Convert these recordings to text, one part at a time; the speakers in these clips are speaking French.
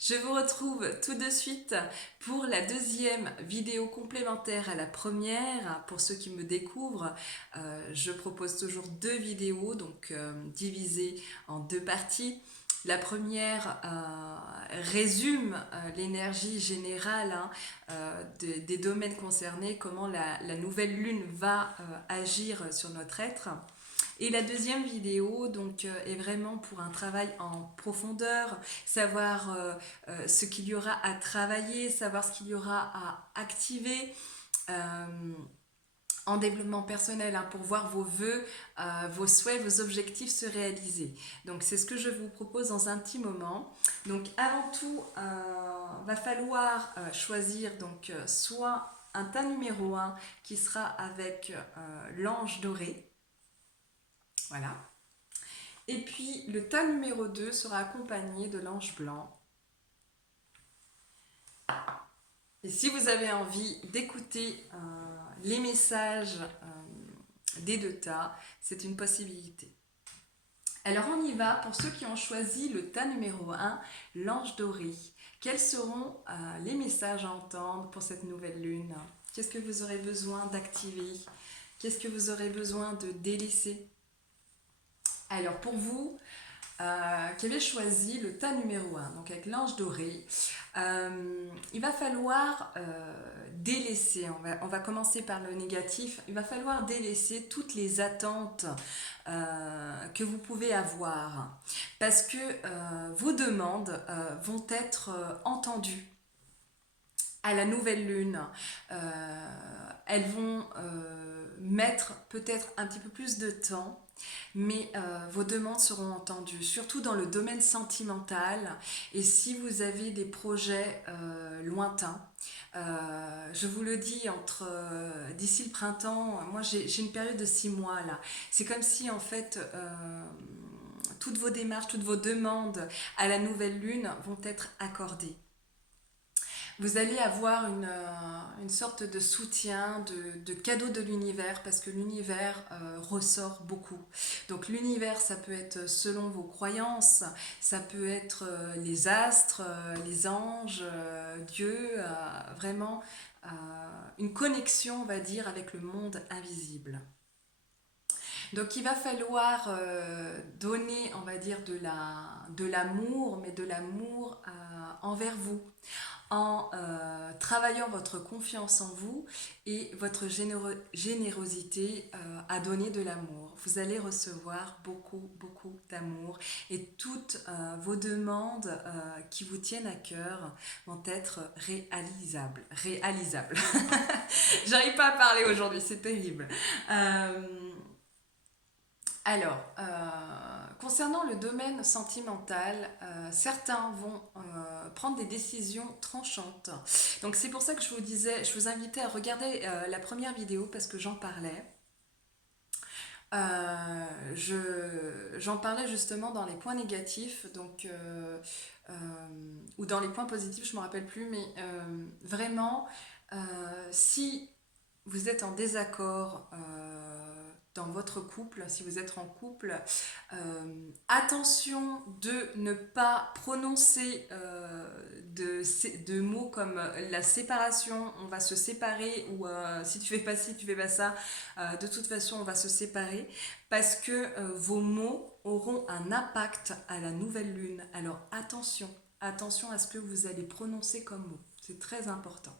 Je vous retrouve tout de suite pour la deuxième vidéo complémentaire à la première. Pour ceux qui me découvrent, je propose toujours deux vidéos, donc divisées en deux parties. La première résume l'énergie générale des domaines concernés, comment la nouvelle lune va agir sur notre être. Et la deuxième vidéo donc est vraiment pour un travail en profondeur, savoir ce qu'il y aura à travailler, savoir ce qu'il y aura à activer. euh, en développement personnel, pour voir vos vœux, vos souhaits, vos objectifs se réaliser. Donc c'est ce que je vous propose dans un petit moment. Donc avant tout, va falloir choisir donc soit un tas numéro 1 qui sera avec l'ange doré. Voilà. Et puis le tas numéro 2 sera accompagné de l'ange blanc. Et si vous avez envie d'écouter les messages des deux tas, c'est une possibilité. Alors on y va pour ceux qui ont choisi le tas numéro 1, l'ange doré. Quels seront les messages à entendre pour cette nouvelle lune? Qu'est-ce que vous aurez besoin d'activer? Qu'est-ce que vous aurez besoin de délaisser? Alors pour vous, qui avez choisi le tas numéro 1, donc avec l'ange doré, il va falloir délaisser, on va commencer par le négatif, il va falloir délaisser toutes les attentes que vous pouvez avoir, parce que vos demandes vont être entendues à la nouvelle lune. Elles vont mettre peut-être un petit peu plus de temps, mais vos demandes seront entendues, surtout dans le domaine sentimental. Et si vous avez des projets lointains, je vous le dis, d'ici le printemps, moi j'ai une période de 6 mois là. C'est comme si en fait toutes vos démarches, toutes vos demandes à la nouvelle lune vont être accordées. Vous allez avoir une sorte de soutien, de cadeau de l'univers, parce que l'univers ressort beaucoup. Donc l'univers, ça peut être selon vos croyances, ça peut être les astres, les anges, Dieu, vraiment une connexion, on va dire, avec le monde invisible. Donc il va falloir donner, on va dire, de l'amour, mais de l'amour envers vous, en travaillant votre confiance en vous et votre générosité à donner de l'amour. Vous allez recevoir beaucoup, beaucoup d'amour et toutes vos demandes qui vous tiennent à cœur vont être réalisables. Réalisables. J'arrive pas à parler aujourd'hui, c'est terrible. Alors, concernant le domaine sentimental, certains vont prendre des décisions tranchantes. Donc c'est pour ça que je vous disais, je vous invitais à regarder la première vidéo parce que j'en parlais. J'en parlais justement dans les points négatifs, donc ou dans les points positifs, je ne me rappelle plus, mais vraiment, si vous êtes en désaccord dans votre couple, si vous êtes en couple, attention de ne pas prononcer de mots comme la séparation, on va se séparer, ou si tu fais pas ci, tu fais pas ça, de toute façon on va se séparer, parce que vos mots auront un impact à la nouvelle lune. Alors attention, attention à ce que vous allez prononcer comme mots, c'est très important.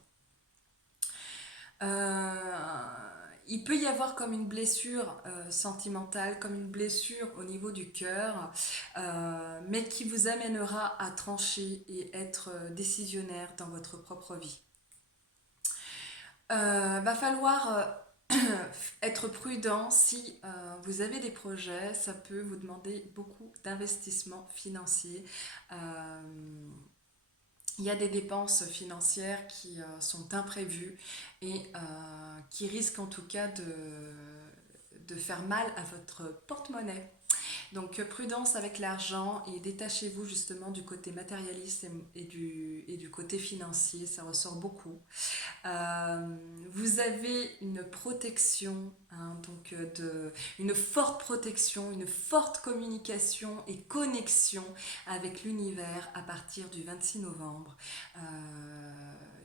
Il peut y avoir comme une blessure sentimentale, comme une blessure au niveau du cœur, mais qui vous amènera à trancher et être décisionnaire dans votre propre vie. Va falloir être prudent si vous avez des projets, ça peut vous demander beaucoup d'investissement financier. Il y a des dépenses financières qui sont imprévues et qui risquent en tout cas de faire mal à votre porte-monnaie. Donc prudence avec l'argent et détachez-vous justement du côté matérialiste et du côté financier, ça ressort beaucoup. Vous avez une protection, hein, donc une forte protection, une forte communication et connexion avec l'univers à partir du 26 novembre.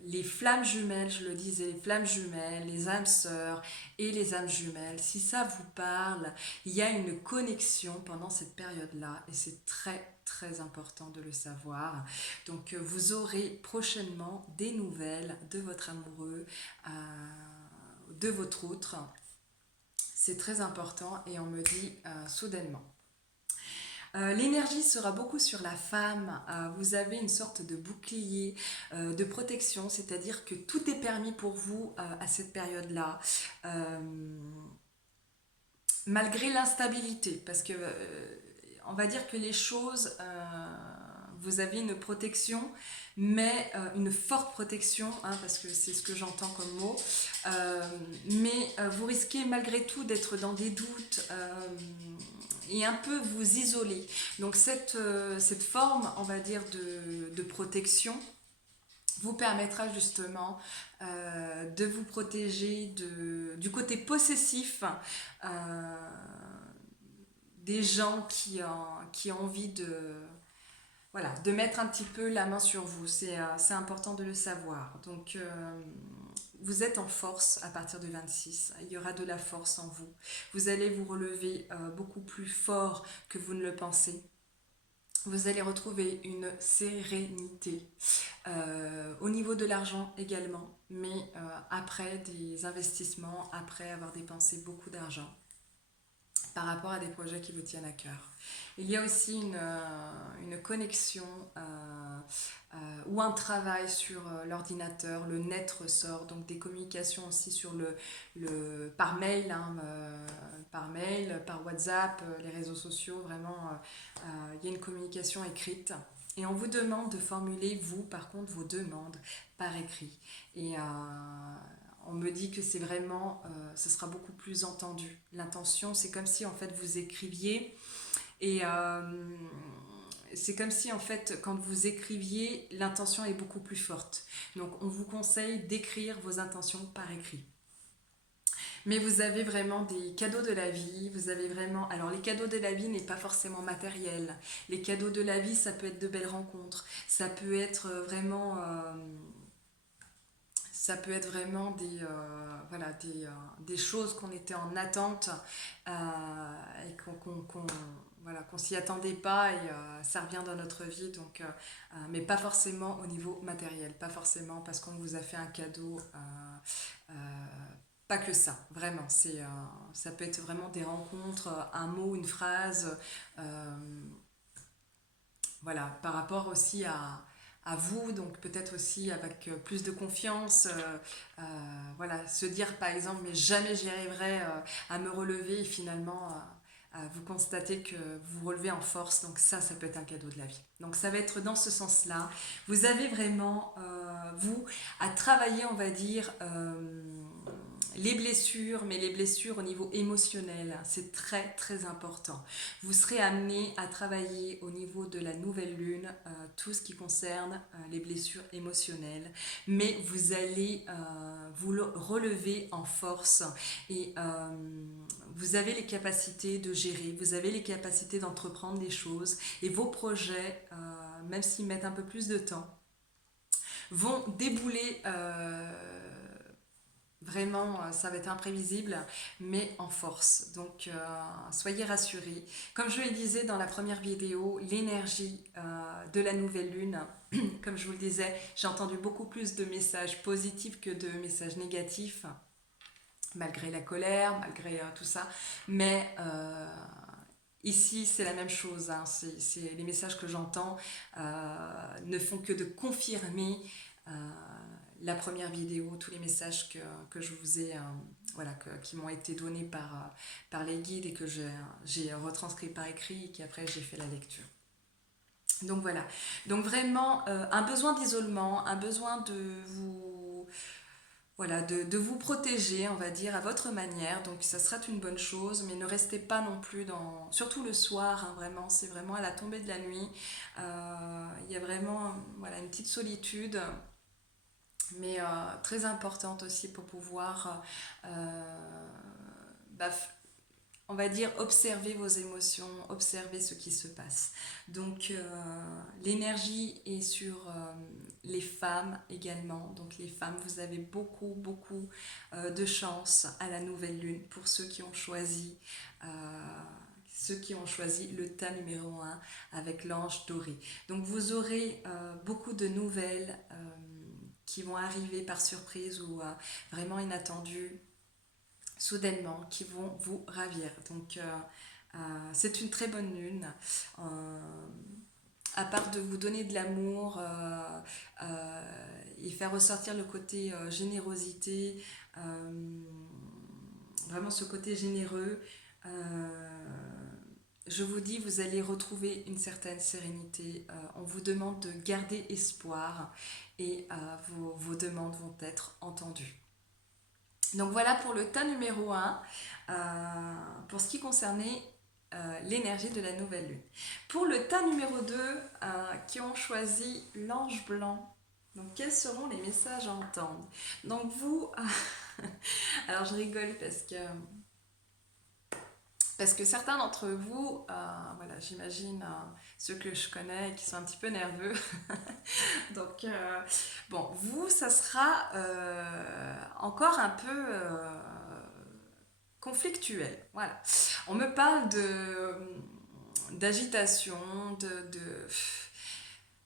Les flammes jumelles, je le disais, les flammes jumelles, les âmes sœurs et les âmes jumelles, si ça vous parle, il y a une connexion pendant cette période-là et c'est très très important de le savoir. Donc vous aurez prochainement des nouvelles de votre amoureux, de votre autre. C'est très important et on me dit soudainement. L'énergie sera beaucoup sur la femme. Vous avez une sorte de bouclier de protection, c'est-à-dire que tout est permis pour vous à cette période-là. Malgré l'instabilité, parce que on va dire que les choses, vous avez une protection, mais une forte protection, hein, parce que c'est ce que j'entends comme mot, mais vous risquez malgré tout d'être dans des doutes et un peu vous isoler. Donc cette forme, on va dire, de protection vous permettra justement de vous protéger du côté possessif des gens qui ont envie voilà, de mettre un petit peu la main sur vous. C'est important de le savoir. Donc, vous êtes en force à partir du 26. Il y aura de la force en vous. Vous allez vous relever beaucoup plus fort que vous ne le pensez. Vous allez retrouver une sérénité au niveau de l'argent également, mais après des investissements, après avoir dépensé beaucoup d'argent par rapport à des projets qui vous tiennent à cœur. Il y a aussi une connexion ou un travail sur l'ordinateur, le net ressort, donc des communications aussi sur par mail, hein, par WhatsApp, les réseaux sociaux, vraiment, il y a une communication écrite. Et on vous demande de formuler, vous, par contre, vos demandes par écrit. Et on me dit que c'est vraiment, ce sera beaucoup plus entendu. L'intention, c'est comme si, en fait, vous écriviez. Et c'est comme si, en fait, quand vous écriviez, l'intention est beaucoup plus forte. Donc, on vous conseille d'écrire vos intentions par écrit. Mais vous avez vraiment des cadeaux de la vie, vous avez vraiment... Alors les cadeaux de la vie n'est pas forcément matériel. Les cadeaux de la vie, ça peut être de belles rencontres, ça peut être vraiment... ça peut être vraiment voilà, des choses qu'on était en attente et voilà, qu'on s'y attendait pas et ça revient dans notre vie, donc, mais pas forcément au niveau matériel, pas forcément parce qu'on vous a fait un cadeau, pas que ça, vraiment, ça peut être vraiment des rencontres, un mot, une phrase, voilà, par rapport aussi à vous, donc peut-être aussi avec plus de confiance, voilà, se dire par exemple, mais jamais j'y arriverai à me relever et finalement vous constatez que vous vous relevez en force, donc ça peut être un cadeau de la vie. Donc ça va être dans ce sens-là. Vous avez vraiment, vous, à travailler, on va dire, les blessures, mais les blessures au niveau émotionnel, c'est très très important. Vous serez amené à travailler au niveau de la nouvelle lune, tout ce qui concerne les blessures émotionnelles, mais vous allez vous relever en force et vous avez les capacités de gérer, vous avez les capacités d'entreprendre des choses et vos projets, même s'ils mettent un peu plus de temps, vont débouler vraiment, ça va être imprévisible, mais en force. Donc, soyez rassurés. Comme je le disais dans la première vidéo, l'énergie de la nouvelle lune, comme je vous le disais, j'ai entendu beaucoup plus de messages positifs que de messages négatifs, malgré la colère, malgré tout ça. Mais ici, c'est la même chose. Hein. Les messages que j'entends ne font que de confirmer la première vidéo, tous les messages que je vous ai, voilà, qui m'ont été donnés par les guides et que j'ai retranscrit par écrit et qu'après j'ai fait la lecture. Donc voilà, donc vraiment un besoin d'isolement, un besoin de voilà, de vous protéger, on va dire, à votre manière. Donc ça sera une bonne chose, mais ne restez pas non plus dans... Surtout le soir, hein, vraiment, c'est vraiment à la tombée de la nuit. Il y a vraiment voilà, une petite solitude, mais très importante aussi pour pouvoir, bah, on va dire, observer vos émotions, observer ce qui se passe. Donc l'énergie est sur les femmes également. Donc les femmes, vous avez beaucoup, beaucoup de chance à la nouvelle lune pour euh, ceux qui ont choisi le tas numéro un avec l'ange doré. Donc vous aurez beaucoup de nouvelles qui vont arriver par surprise ou vraiment inattendues soudainement, qui vont vous ravir. Donc c'est une très bonne lune. À part de vous donner de l'amour et faire ressortir le côté générosité, vraiment ce côté généreux, je vous dis, vous allez retrouver une certaine sérénité. On vous demande de garder espoir et vos demandes vont être entendues. Donc voilà pour le tas numéro 1, pour ce qui concernait l'énergie de la nouvelle lune. Pour le tas numéro 2, qui ont choisi l'ange blanc, donc quels seront les messages à entendre? Donc vous, alors je rigole parce que certains d'entre vous, voilà, j'imagine ceux que je connais qui sont un petit peu nerveux. Donc, bon, vous, ça sera encore un peu conflictuel. Voilà. On me parle d'agitation,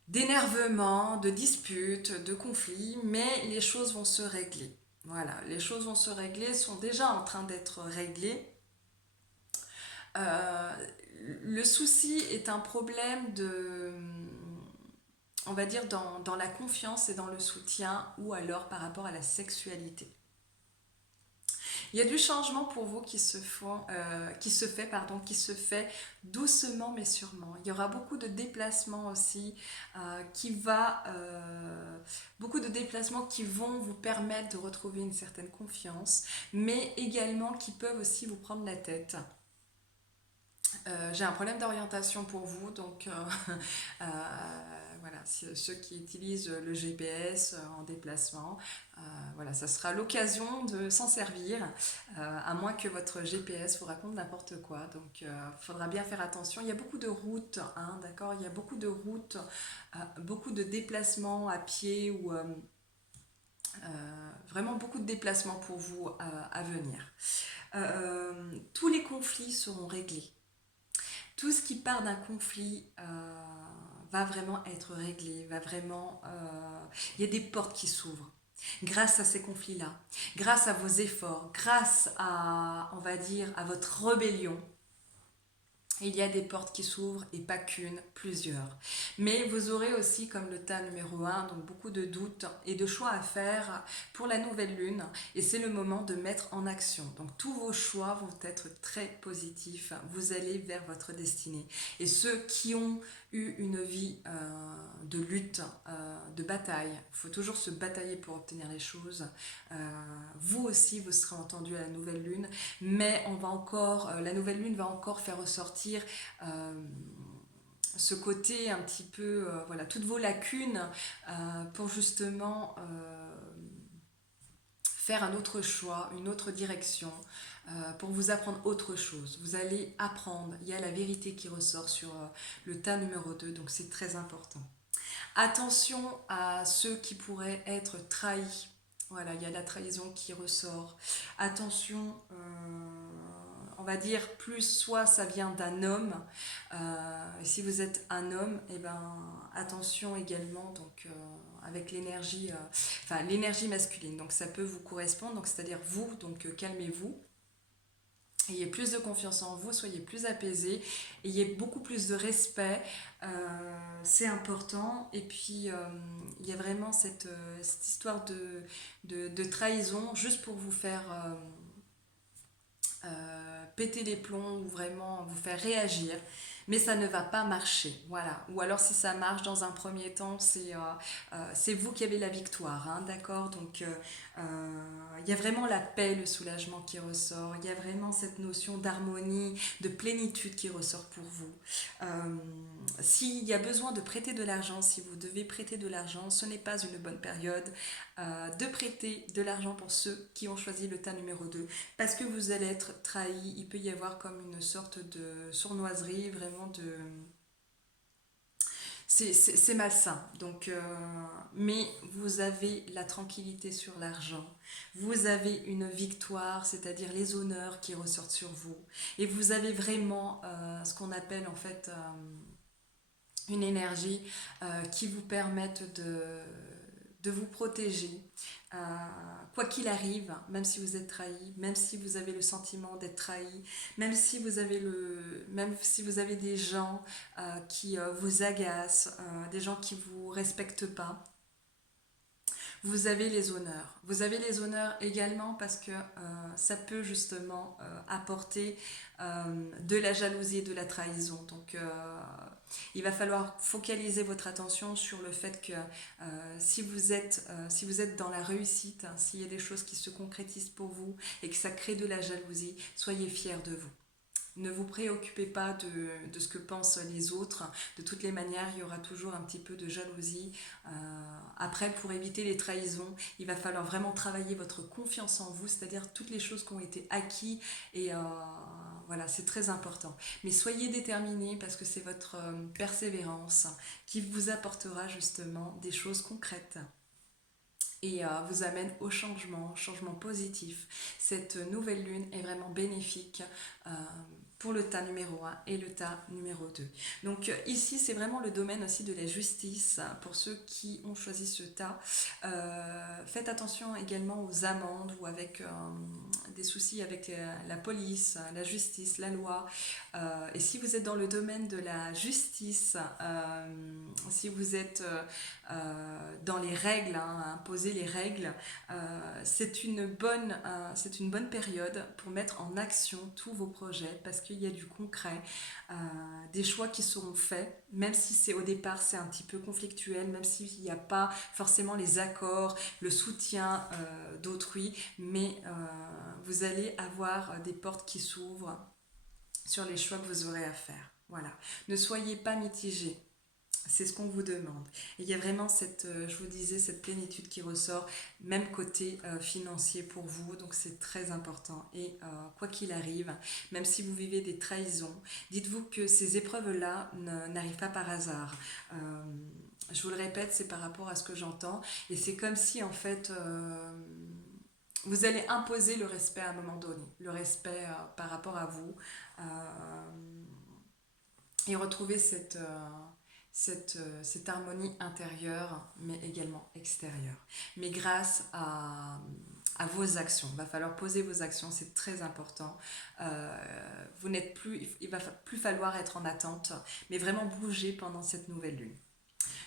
d'énervement, de disputes, de conflits, mais les choses vont se régler. Voilà, les choses vont se régler, sont déjà en train d'être réglées. Le souci est un problème on va dire, dans la confiance et dans le soutien, ou alors par rapport à la sexualité. Il y a du changement pour vous qui se fait doucement mais sûrement. Il y aura beaucoup de déplacements aussi, beaucoup de déplacements qui vont vous permettre de retrouver une certaine confiance, mais également qui peuvent aussi vous prendre la tête. J'ai un problème d'orientation pour vous, donc voilà, ceux qui utilisent le GPS en déplacement, voilà, ça sera l'occasion de s'en servir, à moins que votre GPS vous raconte n'importe quoi. Donc il faudra bien faire attention. Il y a beaucoup de routes, hein, d'accord, il y a beaucoup de routes, beaucoup de déplacements à pied ou vraiment beaucoup de déplacements pour vous à venir. Tous les conflits seront réglés. Tout ce qui part d'un conflit va vraiment être réglé, il y a des portes qui s'ouvrent grâce à ces conflits-là, grâce à vos efforts, grâce à, on va dire, à votre rébellion. Il y a des portes qui s'ouvrent et pas qu'une, plusieurs. Mais vous aurez aussi, comme le tas numéro 1, donc beaucoup de doutes et de choix à faire pour la nouvelle lune. Et c'est le moment de mettre en action. Donc tous vos choix vont être très positifs. Vous allez vers votre destinée. Et ceux qui ont eu une vie de lutte, de bataille, il faut toujours se batailler pour obtenir les choses. Vous aussi, vous serez entendu à la nouvelle lune. Mais la nouvelle lune va encore faire ressortir ce côté un petit peu, voilà, toutes vos lacunes pour justement faire un autre choix, une autre direction, pour vous apprendre autre chose. Vous allez apprendre, il y a la vérité qui ressort sur le tas numéro 2, donc c'est très important. Attention à ceux qui pourraient être trahis. Voilà, il y a la trahison qui ressort. Attention, on va dire plus soit ça vient d'un homme. Si vous êtes un homme, eh ben attention également donc avec l'énergie, l'énergie masculine. Donc ça peut vous correspondre. Donc c'est-à-dire vous, donc calmez-vous. Ayez plus de confiance en vous, soyez plus apaisés, ayez beaucoup plus de respect, c'est important. Et puis il y a vraiment cette histoire de trahison juste pour vous faire péter les plombs ou vraiment vous faire réagir. mais ça ne va pas marcher, voilà. Ou alors si ça marche dans un premier temps, c'est vous qui avez la victoire, hein, d'accord? Donc il y a vraiment la paix, le soulagement qui ressort, il y a vraiment cette notion d'harmonie, de plénitude qui ressort pour vous. Euh, S'il y a besoin de prêter de l'argent, si vous devez prêter de l'argent, ce n'est pas une bonne période de prêter de l'argent pour ceux qui ont choisi le tas numéro 2 parce que vous allez être trahi. Il peut y avoir comme une sorte de sournoiserie, vraiment de... C'est malsain. Donc, mais vous avez la tranquillité sur l'argent. Vous avez une victoire, c'est-à-dire les honneurs qui ressortent sur vous. Et vous avez vraiment ce qu'on appelle en fait une énergie qui vous permette de vous protéger, euh, quoi qu'il arrive, même si vous êtes trahi, même si vous avez le sentiment d'être trahi, même si vous avez des gens qui vous agacent, des gens qui vous respectent pas, vous avez les honneurs. Vous avez les honneurs également parce que ça peut justement apporter de la jalousie et de la trahison. Donc il va falloir focaliser votre attention sur le fait que si vous êtes dans la réussite, hein, s'il y a des choses qui se concrétisent pour vous et que ça crée de la jalousie, soyez fiers de vous. Ne vous préoccupez pas de ce que pensent les autres. De toutes les manières, il y aura toujours un petit peu de jalousie. Après, pour éviter les trahisons, il va falloir vraiment travailler votre confiance en vous, c'est-à-dire toutes les choses qui ont été acquises. Et voilà, c'est très important. Mais soyez déterminés parce que c'est votre persévérance qui vous apportera justement des choses concrètes et vous amène au changement positif. Cette nouvelle lune est vraiment bénéfique pour le tas numéro 1 et le tas numéro 2. Donc ici, c'est vraiment le domaine aussi de la justice pour ceux qui ont choisi ce tas. Faites attention également aux amendes ou avec des soucis avec la police, la justice, la loi. Et si vous êtes dans le domaine de la justice, si vous êtes dans les règles, hein, imposer les règles, c'est une bonne période pour mettre en action tous vos projets parce qu'il y a du concret, des choix qui seront faits, même si c'est au départ c'est un petit peu conflictuel, même s'il n'y a pas forcément les accords, le soutien d'autrui, mais vous allez avoir des portes qui s'ouvrent sur les choix que vous aurez à faire. Voilà. Ne soyez pas mitigés. C'est ce qu'on vous demande. Et il y a vraiment je vous disais, cette plénitude qui ressort, même côté financier pour vous, donc c'est très important. Et quoi qu'il arrive, même si vous vivez des trahisons, dites-vous que ces épreuves-là n'arrivent pas par hasard. Je vous le répète, c'est par rapport à ce que j'entends. Et c'est comme si, en fait, vous allez imposer le respect à un moment donné, le respect par rapport à vous, et retrouver cette harmonie intérieure, mais également extérieure. Mais grâce à vos actions, il va falloir poser vos actions, c'est très important. Vous n'êtes plus, il va plus falloir être en attente, mais vraiment bouger pendant cette nouvelle lune.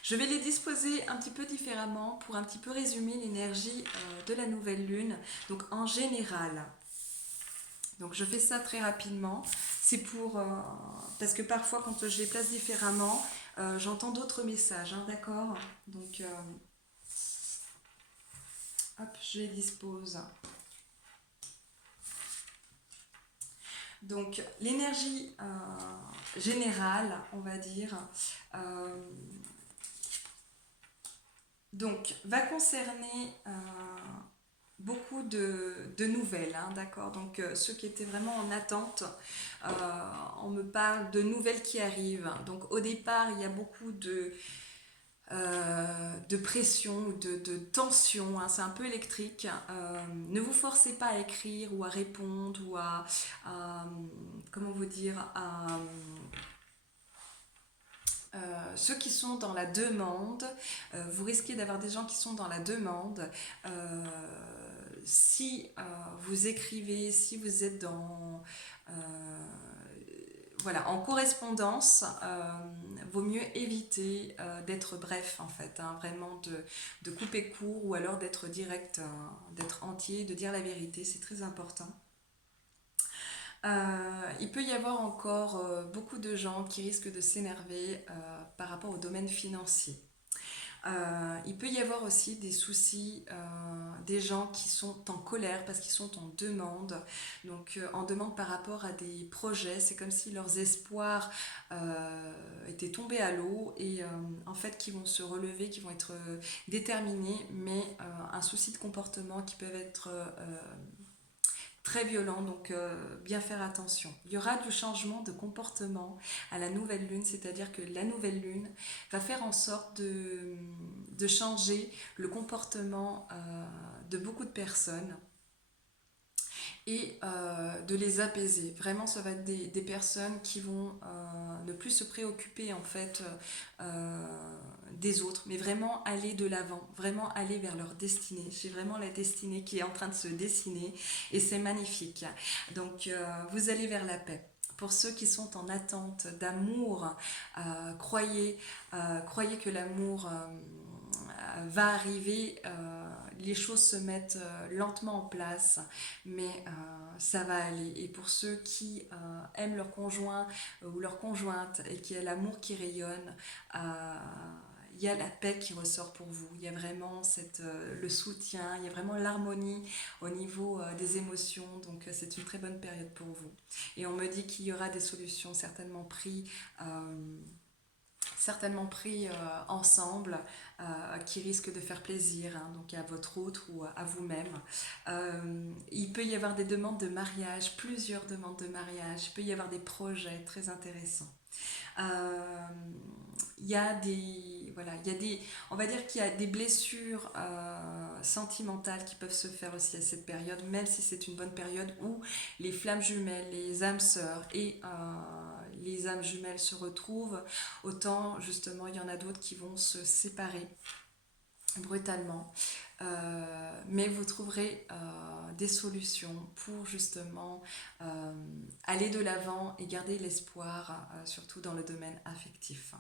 Je vais les disposer un petit peu différemment pour un petit peu résumer l'énergie de la nouvelle lune. Donc en général, donc je fais ça très rapidement. C'est pour parce que parfois quand je les place différemment, j'entends d'autres messages, hein, d'accord? Donc hop, je les dispose. Donc l'énergie générale, on va dire, donc va concerner beaucoup de nouvelles, hein, d'accord? Donc ceux qui étaient vraiment en attente, on me parle de nouvelles qui arrivent. Donc au départ, il y a beaucoup de pression, de tension, hein, c'est un peu électrique. Ne vous forcez pas à écrire ou à répondre ou comment vous dire, ceux qui sont dans la demande, vous risquez d'avoir des gens qui sont dans la demande. Si vous écrivez, si vous êtes voilà, en correspondance, vaut mieux éviter d'être bref en fait, hein, vraiment de couper court ou alors d'être direct, d'être entier, de dire la vérité, c'est très important. Il peut y avoir encore beaucoup de gens qui risquent de s'énerver par rapport au domaine financier. Il peut y avoir aussi des soucis, des gens qui sont en colère parce qu'ils sont en demande. Donc en demande par rapport à des projets, c'est comme si leurs espoirs étaient tombés à l'eau et en fait qui vont se relever, qui vont être déterminés, mais un souci de comportement qui peuvent être très violent, donc bien faire attention. Il y aura du changement de comportement à la nouvelle lune, c'est-à-dire que la nouvelle lune va faire en sorte de changer le comportement de beaucoup de personnes et de les apaiser. Vraiment, ça va être des personnes qui vont ne plus se préoccuper en fait des autres, mais vraiment aller de l'avant, vraiment aller vers leur destinée. J'ai vraiment la destinée qui est en train de se dessiner et c'est magnifique. Donc, vous allez vers la paix. Pour ceux qui sont en attente d'amour, croyez que l'amour va arriver, les choses se mettent lentement en place, mais ça va aller. Et pour ceux qui aiment leur conjoint ou leur conjointe et qui a l'amour qui rayonne, il y a la paix qui ressort pour vous. Il y a vraiment le soutien, il y a vraiment l'harmonie au niveau des émotions. Donc c'est une très bonne période pour vous. Et on me dit qu'il y aura des solutions certainement pris ensemble, qui risquent de faire plaisir, hein, donc à votre autre ou à vous-même. Il peut y avoir des demandes de mariage, plusieurs demandes de mariage, il peut y avoir des projets très intéressants. Euh, il y a des, voilà, il y a des, on va dire qu'il y a des blessures sentimentales qui peuvent se faire aussi à cette période, même si c'est une bonne période où les flammes jumelles, les âmes sœurs et les âmes jumelles se retrouvent, autant justement il y en a d'autres qui vont se séparer brutalement. Mais vous trouverez des solutions pour justement aller de l'avant et garder l'espoir, surtout dans le domaine affectif.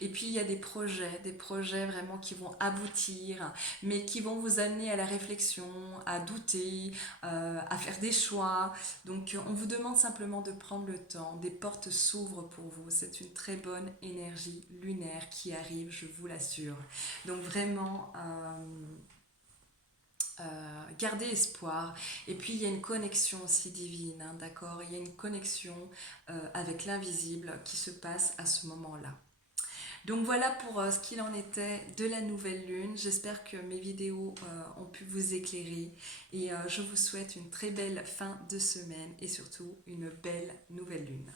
Et puis il y a des projets vraiment qui vont aboutir, mais qui vont vous amener à la réflexion, à douter, à faire des choix. Donc on vous demande simplement de prendre le temps. Des portes s'ouvrent pour vous. C'est une très bonne énergie lunaire qui arrive, je vous l'assure. Donc vraiment, gardez espoir. Et puis il y a une connexion aussi divine, hein, d'accord. Il y a une connexion avec l'invisible qui se passe à ce moment-là. Donc voilà pour ce qu'il en était de la nouvelle lune. J'espère que mes vidéos ont pu vous éclairer et je vous souhaite une très belle fin de semaine et surtout une belle nouvelle lune.